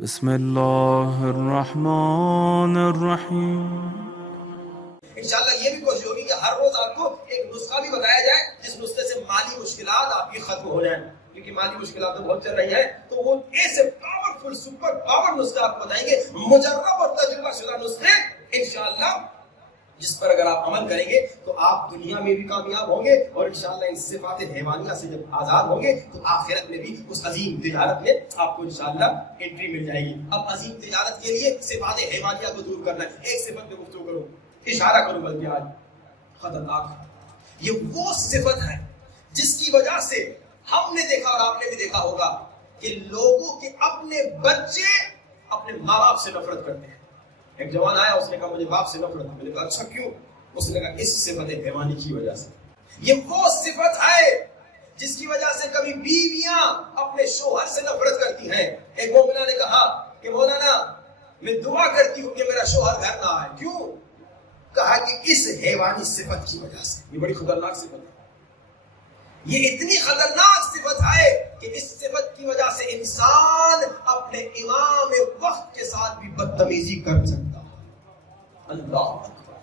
بسم اللہ الرحمن الرحیم۔ انشاءاللہ یہ بھی کوشش ہوگی کہ ہر روز آپ کو ایک نسخہ بھی بتایا جائے جس نسخے سے مالی مشکلات آپ کی ختم ہو جائیں، کیونکہ مالی مشکلات تو بہت چل رہی ہیں، تو وہ ایسے پاورفل سپر پاور نسخہ آپ کو بتائیں گے، مجرب اور تجربہ شدہ نسخے انشاءاللہ جس پر اگر آپ عمل کریں گے تو آپ دنیا میں بھی کامیاب ہوں گے، اور انشاءاللہ ان صفات حیوانیہ سے جب آزاد ہوں گے تو آخرت میں بھی اس عظیم تجارت میں آپ کو انشاءاللہ انٹری مل جائے گی۔ اب عظیم تجارت کے لیے صفات حیوانیہ کو دور کرنا ہے۔ ایک صفت پہ گفتگو کروں، اشارہ کروں بلکہ آج خطرناک، یہ وہ صفت ہے جس کی وجہ سے ہم نے دیکھا اور آپ نے بھی دیکھا ہوگا کہ لوگوں کے اپنے بچے اپنے ماں باپ سے نفرت کرتے ہیں۔ ایک جوان آیا، اس نے کہا مجھے باپ سے نفرت ہے۔ میں نے کہا اچھا کیوں؟ اس نے کہا اس صفت حیوانی کی وجہ سے۔ یہ وہ صفت ہے جس کی وجہ سے کبھی بیویاں اپنے شوہر سے نفرت کرتی ہیں۔ ایک مومنہ نے کہا کہ مولانا میں دعا کرتی ہوں کہ میرا شوہر گھر نہ آئے، کیوں؟ کہا کہ اس حیوانی صفت کی وجہ سے۔ یہ بڑی خطرناک صفت ہے، یہ اتنی خطرناک صفت ہے کہ اس صفت کی وجہ سے انسان اپنے امام وقت کے ساتھ بھی بدتمیزی کر سکتا ہے۔ اللہ اکبر،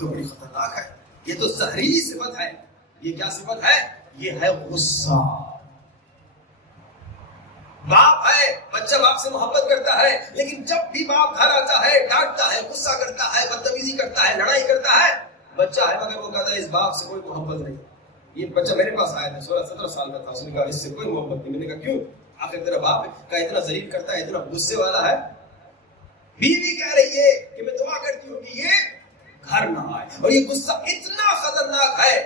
تو بڑی خطرناک ہے، یہ تو زہریلی صفت ہے۔ یہ کیا صفت ہے؟ یہ ہے غصہ۔ باپ ہے، بچہ باپ سے محبت کرتا ہے، لیکن جب بھی باپ گھر آتا ہے ڈانٹتا ہے، غصہ کرتا ہے، بدتمیزی کرتا ہے، لڑائی کرتا ہے۔ بچہ ہے مگر وہ کہتا ہے اس باپ سے کوئی محبت نہیں۔ یہ بچہ میرے پاس آیا تھا، 16-17 سال کا تھا، اس نے کہا اس سے کوئی محبت نہیں۔ میں نے کہا کیوں؟ آخر تیرا باپ ہے، کہا اتنا ذلیل کرتا ہے، اتنا غصے والا ہے۔ بیوی کہہ رہی ہے کہ میں دعا کرتی ہوں کہ یہ گھر نہ آئے، اور یہ غصہ اتنا خطرناک ہے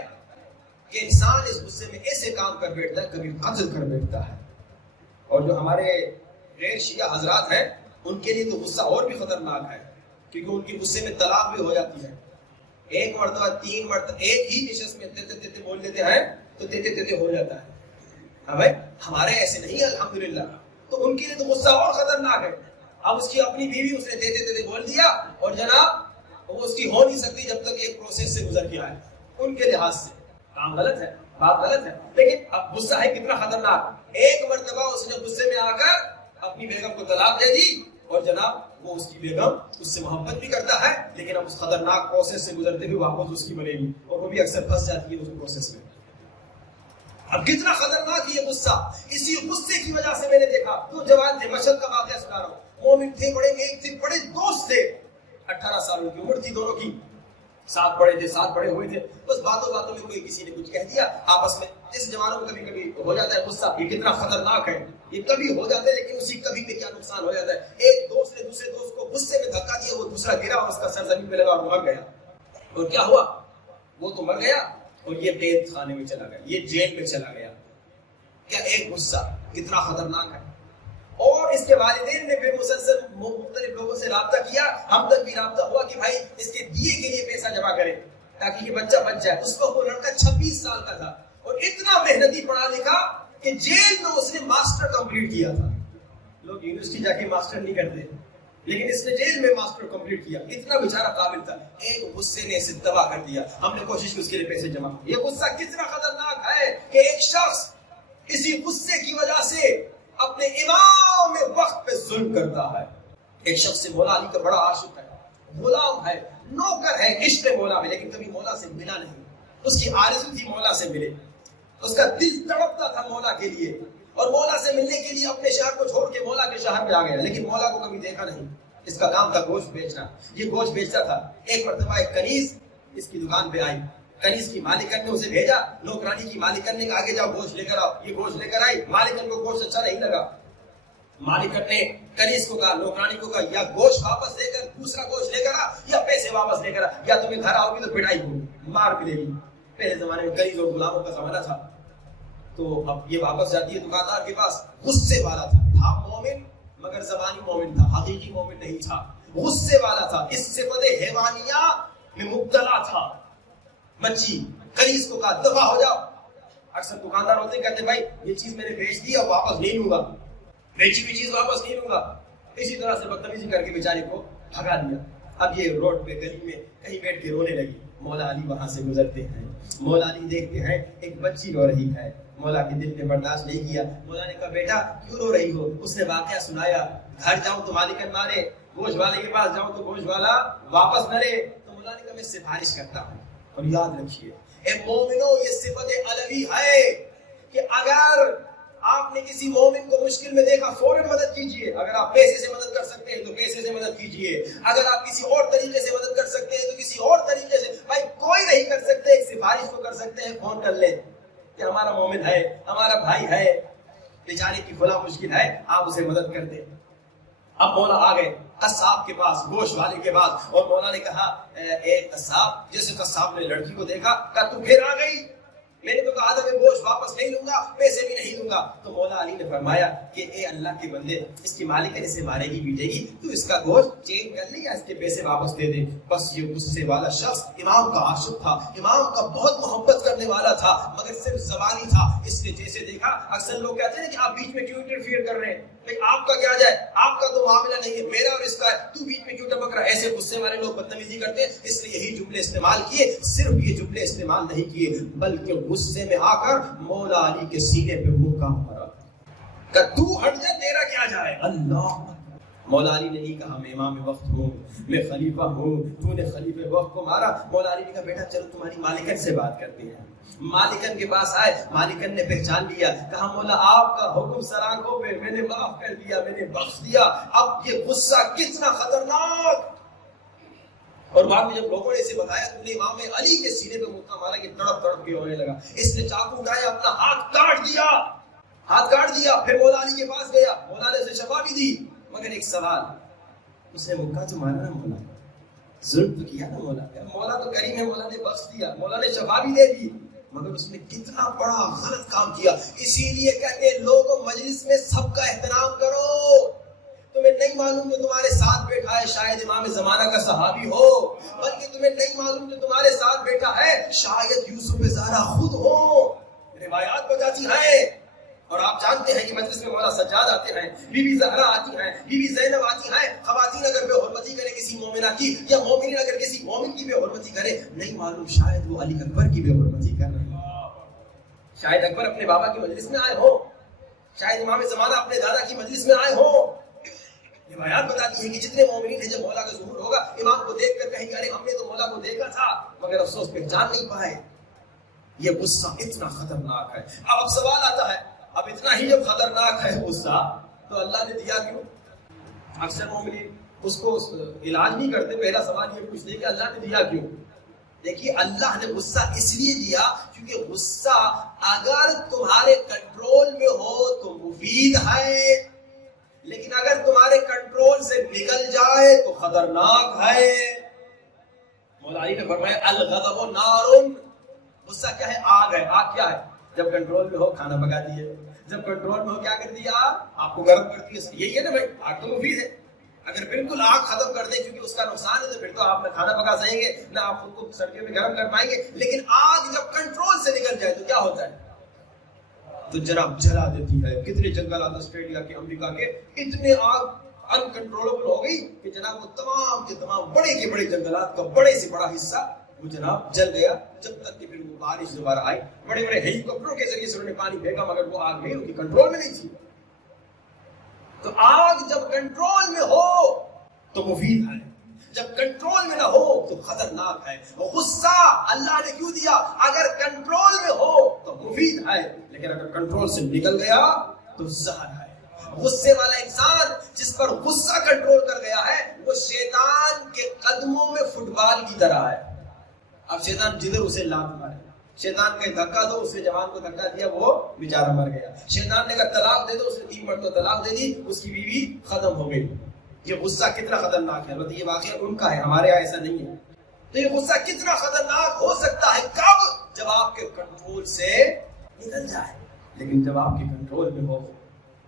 کہ انسان اس غصے میں ایسے کام کر بیٹھتا ہے، کبھی قتل کر بیٹھتا ہے۔ اور جو ہمارے غیر شیعہ حضرات ہیں ان کے لیے تو غصہ اور بھی خطرناک ہے، کیونکہ ان کی غصے میں طلاق بھی ہو جاتی ہے۔ ایک مرتبہ 3 مرتبہ ایک ہی نشست میں تے بول دیتے ہیں تو تے ہو جاتا ہے۔ ہاں بھائی، ہمارے ایسے نہیں الحمدللہ، تو ان کے لیے تو غصہ اور خطرناک ہے۔ اب اس کی اپنی بیوی، اس نے تے بول دیا، اور جناب وہ اس کی ہو نہیں سکتی جب تک ایک پروسیس سے گزر کے آئے۔ ان کے لحاظ سے کام غلط ہے، بات غلط ہے، لیکن اب غصہ ہے کتنا خطرناک۔ ایک مرتبہ اس نے غصے میں آ کر اپنی بیگم کو طلاق دے دی، اور جناب وہ اس کی بیگم اس سے محبت بھی کرتا ہے، لیکن اب اس خطرناک پروسیس سے گزرتے ہوئے واپس اس کی بنے گی، اور وہ بھی اکثر پھنس جاتی ہے اس پروسیس میں۔ اب کتنا خطرناک یہ غصہ! اسی غصے کی وجہ سے میں نے دیکھا، دو جوان تھے، مشہد کا واقعہ سنا رہا ہوں، مومن تھے، بڑے نیک تھے، بڑے دوست تھے، 18 سال کی عمر تھی دونوں کی، ساتھ پڑھے تھے، ساتھ بڑے ہوئے تھے۔ بس باتوں باتوں میں کوئی کسی نے کچھ کہہ دیا آپس میں۔ جس جوانوں میں کبھی کبھی ہو جاتا ہے غصہ، یہ کتنا خطرناک ہے، یہ کبھی ہو جاتا ہے، لیکن اسی کبھی پہ کیا نقصان ہو جاتا ہے۔ ایک دوست نے دوسرے دوست کو غصے میں دھکا دیا، وہ دوسرا گرا اور اس کا سر زمین پہ لگا اور مر گیا۔ اور کیا ہوا؟ وہ تو مر گیا اور یہ قید خانے میں چلا گیا، یہ جیل میں چلا گیا۔ کیا ایک غصہ کتنا خطرناک ہے! اور اس کے والدین نے پھر مسلسل مختلف لوگوں سے رابطہ کیا، ہم تک بھی رابطہ ہوا کہ بھائی اس کے دیے کے لیے پیسہ جمع کریں تاکہ یہ بچہ بچ جائے۔ اس وقت وہ لڑکا 26 سال کا تھا اور اتنا محنتی پڑھا لکھا کہ جیل میں اس نے ماسٹر کمپلیٹ کیا تھا۔ لوگ یونیورسٹی جا کے ماسٹر نہیں کرتے، لیکن اس نے جیل میں ماسٹر کمپلیٹ کیا، اتنا بیچارہ قابل تھا۔ ایک غصے نے اسے تباہ کر دیا۔ ہم نے کوشش کی اس کے لیے پیسے جمع۔ یہ غصہ کتنا خطرناک ہے کہ ایک شخص اسی غصے کی وجہ سے اپنے امام وقت پہ ظلم کرتا ہے۔ ایک شخص سے مولا علی کا بڑا عاشق ہے، غلام ہے، نوکر ہے، عشق مولا میں، لیکن کبھی مولا سے ملا نہیں۔ اس کی آرزو تھی مولا سے ملے، اس کا دل تڑپتا تھا مولا کے لیے، اور مولا سے ملنے کے لیے اپنے شہر کو چھوڑ کے مولا کے شہر میں آ گیا، لیکن مولا کو کبھی دیکھا نہیں۔ اس کا کام تھا گوشت بیچنا، یہ گوشت بیچتا تھا۔ ایک مرتبہ ایک کنیز اس کی دکان پہ آئی، کنیز کی مالکن نے اسے بھیجا، نوکرانی کی مالکن نے کہا آگے جاؤ گوشت لے کر آؤ۔ یہ گوشت لے کر آئی، مالکن کو گوشت اچھا نہیں لگا۔ مالکن نے کنیز کو کہا، نوکرانی کو کہا، یا گوشت واپس لے کر دوسرا گوشت لے کر آ، یا پیسے واپس لے کر آ، یا تمہیں گھر آؤ گی تو پٹائی ہوگی، مار ملے گی۔ پہلے زمانے میں کنیز اور غلاموں کا زمانہ تھا، تو اب یہ واپس جاتی ہے دکاندار کے پاس۔ غصے والا تھا مومن، مگر زبانی مومن تھا، حقیقی مومن نہیں تھا، غصے والا تھا، اس صفت حیوانیہ میں مبتلا تھا۔ بچی کنیز کو کہا دفع ہو جاؤ۔ اکثر دکاندار ہوتے ہیں کہتے ہیں بھائی یہ چیز میں نے بیچ دی اور واپس نہیں لوں گا، بیچی ہوئی چیز واپس نہیں لوں گا۔ اسی طرح سے بدتمیزی کر کے بیچارے کو بھگا دیا۔ اب یہ روڈ پہ گلی میں کہیں بیٹھ کے رونے لگی، مولا علی وہاں سے گزرتے ہیں، مولا علی دیکھتے ہیں ایک بچی رو رہی ہے، مولا کے دل نے برداشت نہیں کیا، مولا نے کہا بیٹا کیوں رو رہی ہو؟ اس نے واقعہ سنایا، گھر جاؤں تو مالکن مارے، گوشت والے کے پاس جاؤں تو گوشت والا واپس نہ لے، تو مولا نے کہا میں سفارش کرتا ہوں۔ اور یاد رکھیے اے مومنو، یہ صفت علوی ہے کہ اگر آپ نے کسی مومن کو مشکل میں دیکھا فوراً مدد کیجئے، اگر آپ پیسے سے مدد کر سکتے ہیں تو پیسے سے مدد کیجئے، اگر آپ کسی اور طریقے سے مدد کر سکتے ہیں تو کسی اور طریقے سے، بھائی کوئی نہیں کر سکتے ایک سفارش تو کر سکتے ہیں، فون کر لیں کہ ہمارا مومن ہے، ہمارا بھائی ہے، بیچارے کی فلاں مشکل ہے، آپ اسے مدد کر دیں۔ اب مولا آ گئے قصاب کے پاس، گوشت والے کے پاس، اور مولا نے کہا اے قصاب، جیسے قصاب نے لڑکی کو دیکھا کہا تو پھر آ گئی، میں نے تو کہا تھا میں گوشت واپس نہیں لوں گا، پیسے بھی نہیں دوں گا۔ تو مولا علی نے فرمایا کہ اے اللہ کے بندے، اس کی مالکن اسے مارے گی پیٹے گی، تو اس کا گوشت چینج کر لے یا اس کے پیسے واپس دے دے۔ بس یہ غصے والا شخص امام کا عاشق تھا، امام کا بہت محبت کرنے والا تھا، مگر صرف زبانی تھا۔ اس نے جیسے دیکھا، اکثر لوگ کہتے ہیں کہ آپ بیچ میں کیوں انٹرفیئر کر رہے ہیں، آپ کا کیا جائے، آپ کا تو معاملہ نہیں ہے، میرا اور اس کا ہے، تو بیچ میں کیوں ٹپک رہا ہے۔ ایسے غصے والے لوگ بدتمیزی کرتے ہیں، اس لیے یہی جملے استعمال کیے۔ صرف یہ جملے استعمال نہیں کیے بلکہ غصے میں آ کر مولا علی کے سینے پہ مکہ مارا کہ تو ہٹ جا، تیرا کیا جائے۔ اللہ، مولا علی نے نہیں کہا میں امام وقت ہوں، میں خلیفہ ہوں، تو نے خلیفہ وقت کو مارا۔ مولا علی نے کہا بیٹا چلو تمہاری مالکن سے بات کرتے ہیں۔ مالکن کے پاس آئے، مالکن نے پہچان لیا، کہا مولا آپ کا حکم سر آنکھوں پہ، میں نے معاف کر دیا، میں نے بخش دیا۔ اب یہ غصہ کتنا خطرناک، اور بعد میں جب لوگوں نے اسے بتایا تو نے امام علی کے سینے پہ مکہ مارا کہ تڑپ تڑپ کے ہونے لگا۔ اس نے چاقو اٹھایا، اپنا ہاتھ کاٹ دیا، ہاتھ کاٹ دیا۔ پھر مولا علی کے پاس گیا، مولا نے اسے شفا بھی دی، مگر ایک سوال، اس نے مکہ تو مارا نا، مولا ظلم تو کیا نا، مولا تو کریم ہے، مولا نے بخش دیا، مولا نے شفا بھی دے دی، مگر اس نے کتنا بڑا غلط کام کیا۔ اسی لیے کہتے ہیں لوگوں مجلس میں سب کا احترام کرو۔ تمہیں نہیں معلوم جو تمہارے ساتھ بیٹھا ہے شاید امام زمانہ کا صحابی ہو، بلکہ تمہیں نہیں معلوم جو تمہارے ساتھ بیٹھا ہے شاید یوسف زہرا خود ہو۔ روایات بتاتی ہیں، اور آپ جانتے ہیں کہ مجلس میں مولا سجاد آتے ہیں، بی بی زہرا آتی ہیں، بی بی زینب آتی ہیں۔ خواتین اگر بے حرمتی کرے کسی مومنہ کی، یا مومنین اگر کسی مومن کی بے حرمتی کرے، نہیں معلوم شاید وہ علی اکبر کی بے حرمتی کر رہے ہیں، شاید اکبر اپنے بابا کی مجلس میں آئے ہو، شاید امام زمانہ اپنے دادا کی مجلس میں آئے ہو۔ روایات بتاتی ہیں کہ جتنے مومنین ہیں جب مولا کا ظہور ہوگا، امام کو دیکھ کر کہیں گے ارے ہم نے تو مولا کو دیکھا تھا، مگر افسوس پہچان نہیں پائے۔ یہ غصہ اتنا خطرناک ہے۔ اب سوال آتا ہے، اب اتنا ہی جب خطرناک ہے غصہ تو اللہ نے دیا کیوں؟ اکثر مومنین اس کو علاج نہیں کرتے، پہلا سوال یہ پوچھتے ہیں کہ اللہ نے دیا کیوں؟ دیکھیے اللہ نے غصہ اس لیے دیا کیونکہ غصہ اگر تمہارے کنٹرول میں ہو تو مفید ہے، لیکن اگر تمہارے کنٹرول سے نکل جائے تو خطرناک ہے۔ مولا علی نے فرمایا الغضب نار، غصہ کیا ہے؟ آگ ہے۔ آگ کیا ہے؟ جب کنٹرول میں ہو کھانا پکا دیے، جب کنٹرول میں ہو کیا کر دیا؟ آپ کو گرم کر دیا۔ یہی ہے نا بھائی، آگ تو مفید ہے۔ اگر بالکل آگ ختم کر دیں کیونکہ اس کا نقصان ہے تو پھر تو آپ نہ کھانا پکا سکیں گے نہ آپ خود کو سردیوں میں گرم کر پائیں گے۔ لیکن آگ جب کنٹرول سے نکل جائے تو کیا ہوتا ہے؟ تو جناب جلا دیتی ہے۔ کتنے جنگلات آسٹریلیا کے، امریکہ کے، اتنے آگ انکنٹرولبل ہو گئی کہ جناب وہ تمام کے تمام بڑے کے بڑے جنگلات کا بڑے سے بڑا حصہ وہ جناب جل گیا، جب تک کہ پھر وہ بارش دوبارہ آئی، بڑے بڑے ہیلی کاپٹروں کے ذریعے سے انہوں نے پانی پھینکا، مگر وہ آگ نہیں، ان کی کنٹرول میں نہیں تھی۔ تو آگ جب کنٹرول میں ہو تو مفید ہے، جب کنٹرول میں نہ ہو تو خطرناک ہے۔ غصہ اللہ نے کیوں دیا؟ اگر کنٹرول میں ہو تو مفید ہے، لیکن اگر کنٹرول سے نکل گیا تو زہر ہے۔ غصے والا انسان جس پر غصہ کنٹرول کر گیا ہے وہ شیطان کے قدموں میں فٹ بال کی طرح ہے۔ اب شیطان جدھر اسے لات مارے، شیطان کا دھکا دو، اس نے جوان کو دھکا دیا، وہ بیچارہ مر گیا۔ شیطان نے کہا طلاق دے دو، اس نے 3 مرتبہ طلاق دے دی، اس کی بیوی ختم ہو گئی۔ یہ غصہ کتنا خطرناک ہے، البتہ یہ واقعہ ان کا ہے، ہمارے یہاں ایسا نہیں ہے۔ تو یہ غصہ کتنا خطرناک ہو سکتا ہے؟ کب؟ جب آپ کے کنٹرول سے نکل جائے، لیکن جب آپ کے کنٹرول میں ہو،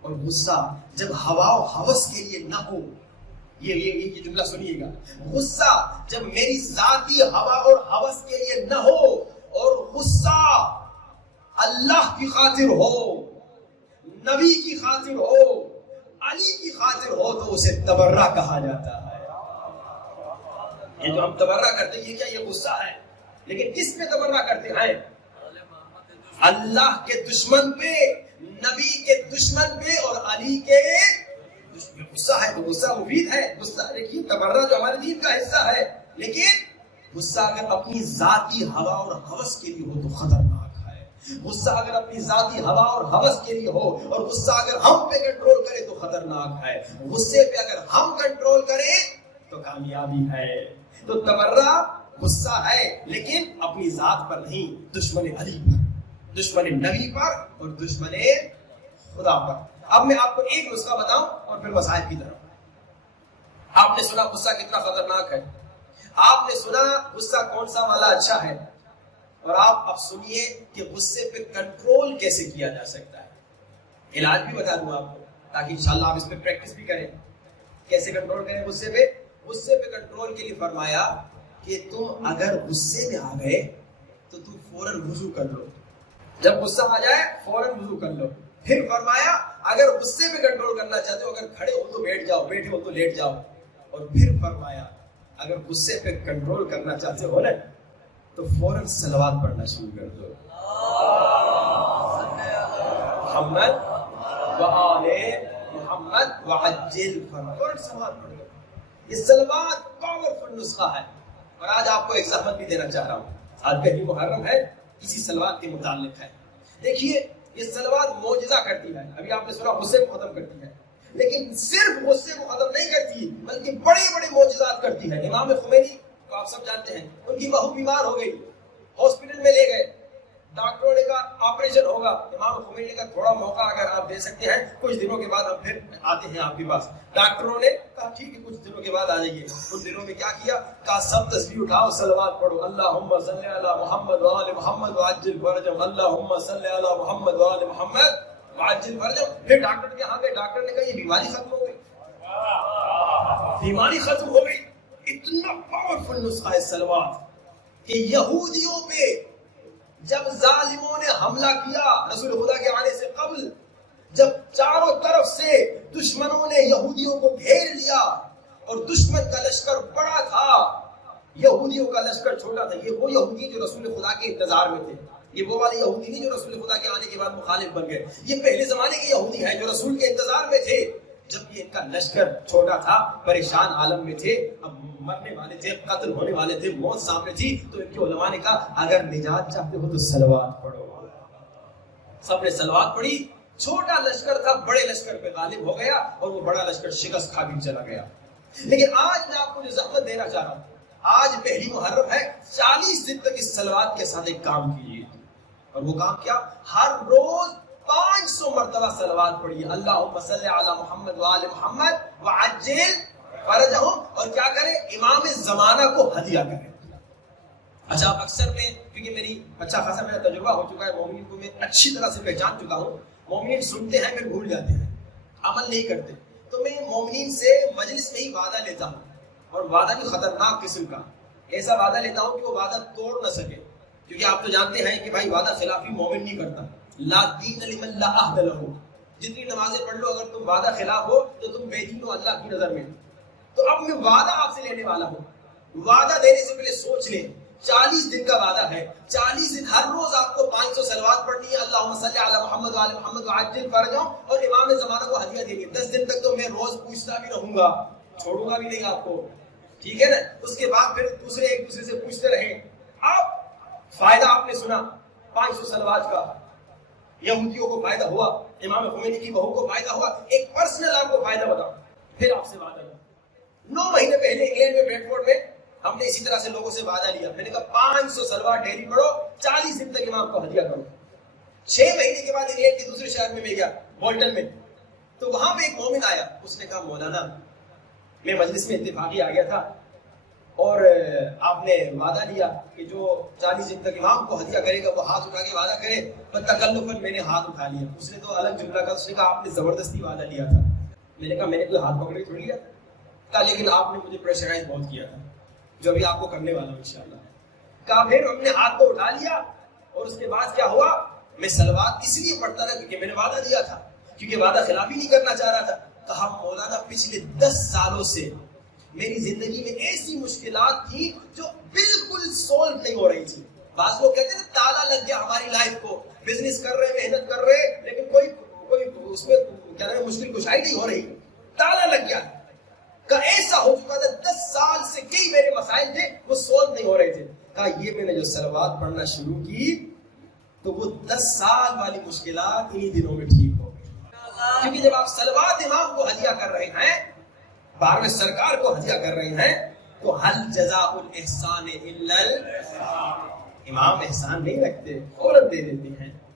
اور غصہ جب ہوا و ہوس کے لیے نہ ہو۔ یہ جملہ سنیے گا، غصہ جب میری ذاتی ہوا اور ہوس کے لیے نہ ہو، اور غصہ اللہ کی خاطر ہو، نبی کی خاطر ہو، علی کی خاطر ہو، تو اسے تبرہ کہا جاتا ہے۔ یہ جو ہم تبرہ کرتے ہیں، یہ کیا؟ یہ غصہ ہے۔ لیکن کس پہ تبرہ کرتے ہیں؟ اللہ کے دشمن پہ، نبی کے دشمن پہ اور علی کے دشمن. غصہ ہے تو غصہ مفید ہے. غصہ دیکھیے تبرہ جو ہمارے دین کا حصہ ہے، لیکن غصہ اگر اپنی ذاتی ہوا اور ہوس کے لیے ہو تو خطرناک ہے. غصہ اگر اپنی ذاتی ہوا اور ہوس کے لیے ہو اور غصہ اگر ہم پہ کنٹرول کرے تو خطرناک ہے. غصے پہ اگر ہم کنٹرول کریں تو کامیابی ہے. تو تبرہ غصہ ہے لیکن اپنی ذات پر نہیں، دشمن علی پر، دشمن نبی پر اور دشمن خدا پر. اب میں آپ کو ایک نسخہ بتاؤں اور پھر مسائل کی طرف. آپ نے سنا غصہ کتنا خطرناک ہے، آپ نے سنا غصہ کون سا والا اچھا ہے، اور آپ اب سنیے کہ غصے پہ کنٹرول کیسے کیا جا سکتا ہے. علاج بھی بتا دوں آپ کو تاکہ انشاءاللہ آپ اس پہ پریکٹس بھی کریں. کیسے کنٹرول کریں غصے پہ؟ غصے پہ کنٹرول کے لیے فرمایا کہ تم اگر غصے میں آ گئے تو تم فوراً وضو کر لو. جب غصہ آ جائے فوراً وضو کر لو. پھر فرمایا اگر غصے پہ کنٹرول کرنا چاہتے ہو، اگر کھڑے ہو تو بیٹھ جاؤ، بیٹھے ہو تو لیٹ جاؤ. اور پھر فرمایا اگر غصے پہ کنٹرول کرنا چاہتے ہو نا تو فوراً صلوات پڑھنا شروع کر دو. محمد وآل محمد وعجل فوراً صلوات پڑھ دو. یہ صلوات پاورفل نسخہ ہے. اور آج آپ کو ایک زحمت بھی دینا چاہ رہا ہوں. آج پہلی محرم ہے، اسی صلوات کے متعلق ہے. دیکھیے یہ صلوات معجزہ کرتی ہے. ابھی آپ نے سنا غصے کو ختم کرتی ہے، لیکن صرف غصے کو ختم نہیں کرتی بلکہ بڑے بڑے معجزات کرتی ہے. امام خمینی کو آپ سب جانتے ہیں، ان کی بہو بیمار ہو گئی، ہاسپٹل میں لے گئے، ڈاکٹروں نے کہا آپریشن ہوگا. امام خمینی نے کہا تھوڑا موقع اگر آپ دے سکتے ہیں، کچھ دنوں کے بعد ہم پھر آتے ہیں آپ کے پاس. ڈاکٹروں نے کہا ٹھیک ہے کچھ دنوں کے بعد آ جائیے. ان دنوں میں کیا کیا؟ کہا سب تسبیح اٹھاؤ، صلوات پڑھو، اللہم صلی علی محمد وآل محمد وعجل فرجهم، اللہم صلی علی محمد وآل محمد وعجل فرجهم. پھر ڈاکٹر کے ہاں گئے، ڈاکٹر نے کہا یہ بیماری ختم ہو گئی، بیماری ختم ہو گئی. اتنا پاورفل نسخہ ہے صلوات کہ یہودیوں پہ جب ظالموں نے حملہ کیا رسول خدا کے آنے سے قبل، جب چاروں طرف سے دشمنوں نے یہودیوں کو گھیر لیا اور دشمن کا لشکر بڑا تھا، یہودیوں کا لشکر چھوٹا تھا. یہ وہ یہودی جو رسول خدا کے انتظار میں تھے، یہ وہ والے یہودی نہیں جو رسول خدا کے آنے کے بعد مخالف بن گئے. یہ پہلے زمانے کے یہودی ہیں جو رسول کے انتظار میں تھے. جب یہ ان کا لشکر چھوٹا تھا، پریشان عالم میں تھے، اب مرنے والے تھے، قتل ہونے والے تھے، موت سامنے تھی، تو ان کے علماء نے کہا اگر نجات چاہتے ہو تو صلوات پڑھو. سب نے صلوات پڑھی. چھوٹا لشکر تھا بڑے لشکر پہ غالب ہو گیا اور وہ بڑا لشکر شکست کھا بھی چلا گیا. لیکن آج میں آپ کو جو زحمت دینا چاہ رہا ہوں، آج پہلی محرم ہے، 40 دن تک اس صلوات کے ساتھ ایک کام کیجیے. اور وہ کام کیا؟ ہر روز 500 مرتبہ صلوات پڑھیے، اللہم صلی علی محمد وآل محمد وعجل فرجهم. اور کیا کریں؟ امام زمانہ کو ہدیہ کریں. اچھا اکثر میں، کیونکہ میری اچھا خاصا میرا تجربہ ہو چکا ہے، مومنین کو میں اچھی طرح سے پہچان چکا ہوں. مومنین سنتے ہیں پھر بھول جاتے ہیں، عمل نہیں کرتے. تو میں مومنین سے مجلس میں ہی وعدہ لیتا ہوں، اور وعدہ بھی خطرناک قسم کا. ایسا وعدہ لیتا ہوں کہ وہ وعدہ توڑ نہ سکے، کیونکہ آپ تو جانتے ہیں کہ بھائی وعدہ خلافی مومن نہیں کرتا. لا دین لمن لا عہد لہ. جتنی نمازیں پڑھ لو اگر تم وعدہ خلاف ہو تو تم بے دین ہو اللہ کی نظر میں. تو اب میں وعدہ آپ سے لینے والا ہوں. وعدہ دینے سے پہلے سوچ لیں، 40 دن کا وعدہ ہے. 40 دن ہر روز آپ کو 500 صلوات پڑھنی ہے، اللہم صلی علی محمد وآل محمد وعجل فرجهم، اور امام زمانہ کو ہدیہ دینی ہے. 10 دن تک تو میں روز پوچھتا بھی رہوں گا، چھوڑوں گا بھی نہیں آپ کو، ٹھیک ہے نا. اس کے بعد پھر دوسرے ایک دوسرے سے پوچھتے رہیں. اب فائدہ آپ نے سنا 500 صلوات کا، یہودیوں کو فائدہ ہوا، امام خمینی کی بہو کو فائدہ ہوا. ایک پرسنل آپ کو فائدہ بتاؤں، پھر آپ سے وعدہ لوں. 9 مہینے پہلے انگلینڈ میں بریڈ فورڈ میں ہم نے اسی طرح سے لوگوں سے وعدہ لیا. میں نے کہا 500 صلوات ڈیلی پڑھو، 40 دن تک امام کو ہدیہ کرو. 6 مہینے کے بعد انگلینڈ کے دوسرے شہر میں گیا، بولٹن میں. تو وہاں پہ ایک مومن آیا، اس نے کہا مولانا میں مجلس میں اتفاقی آ گیا تھا اور آپ نے وعدہ لیا کہ جو 40 دن تک امام کو ہدیہ کرے گا وہ ہاتھ اٹھا کے وعدہ کرے. تکلفاً میں نے ہاتھ اٹھا لیا. اس نے تو الگ جملہ کا، اس نے کہا آپ نے زبردستی وعدہ لیا تھا. میں نے کہا میں نے کوئی ہاتھ پکڑ کے تھوڑی لیا تھا، لیکن آپ نے مجھے پریشرائز بہت کیا تھا، جو بھی آپ کو کرنے والا ہوں انشاءاللہ. کہا پھر ہم نے ہاتھ تو اٹھا لیا، اور اس کے بعد کیا ہوا؟ میں صلوات اس لیے پڑھتا رہا کیونکہ میں نے وعدہ دیا تھا، کیونکہ وعدہ خلافی نہیں کرنا چاہ رہا تھا. کہا مولانا پچھلے 10 سالوں سے میری زندگی میں ایسی مشکلات تھی جو بالکل بالکل سولو نہیں ہو رہی تھی. بعض لوگ کہتے ہیں تالا لگ گیا ہماری لائف کو, بزنس کر رہے, محنت کر رہے, لیکن کوئی اس میں کیا نام ہے مشکل کشائی نہیں ہو رہی, تالا لگ گیا. کہ ایسا ہو چکا تھا 10 سال سے کئی میرے مسائل تھے وہ سولو نہیں ہو رہے تھے. کہا یہ میں نے جو صلوات پڑھنا شروع کی تو وہ 10 سال والی مشکلات انہی دنوں میں ٹھیک ہو گئی. کیونکہ جب آپ صلوات امام کو ہدیہ کر رہے ہیں, 12ویں سرکار کو ہدیہ کر رہے ہیں, تو حل جزاء الاحسان الا امام احسان نہیں رکھتے, فوراً دے دیتے ہیں.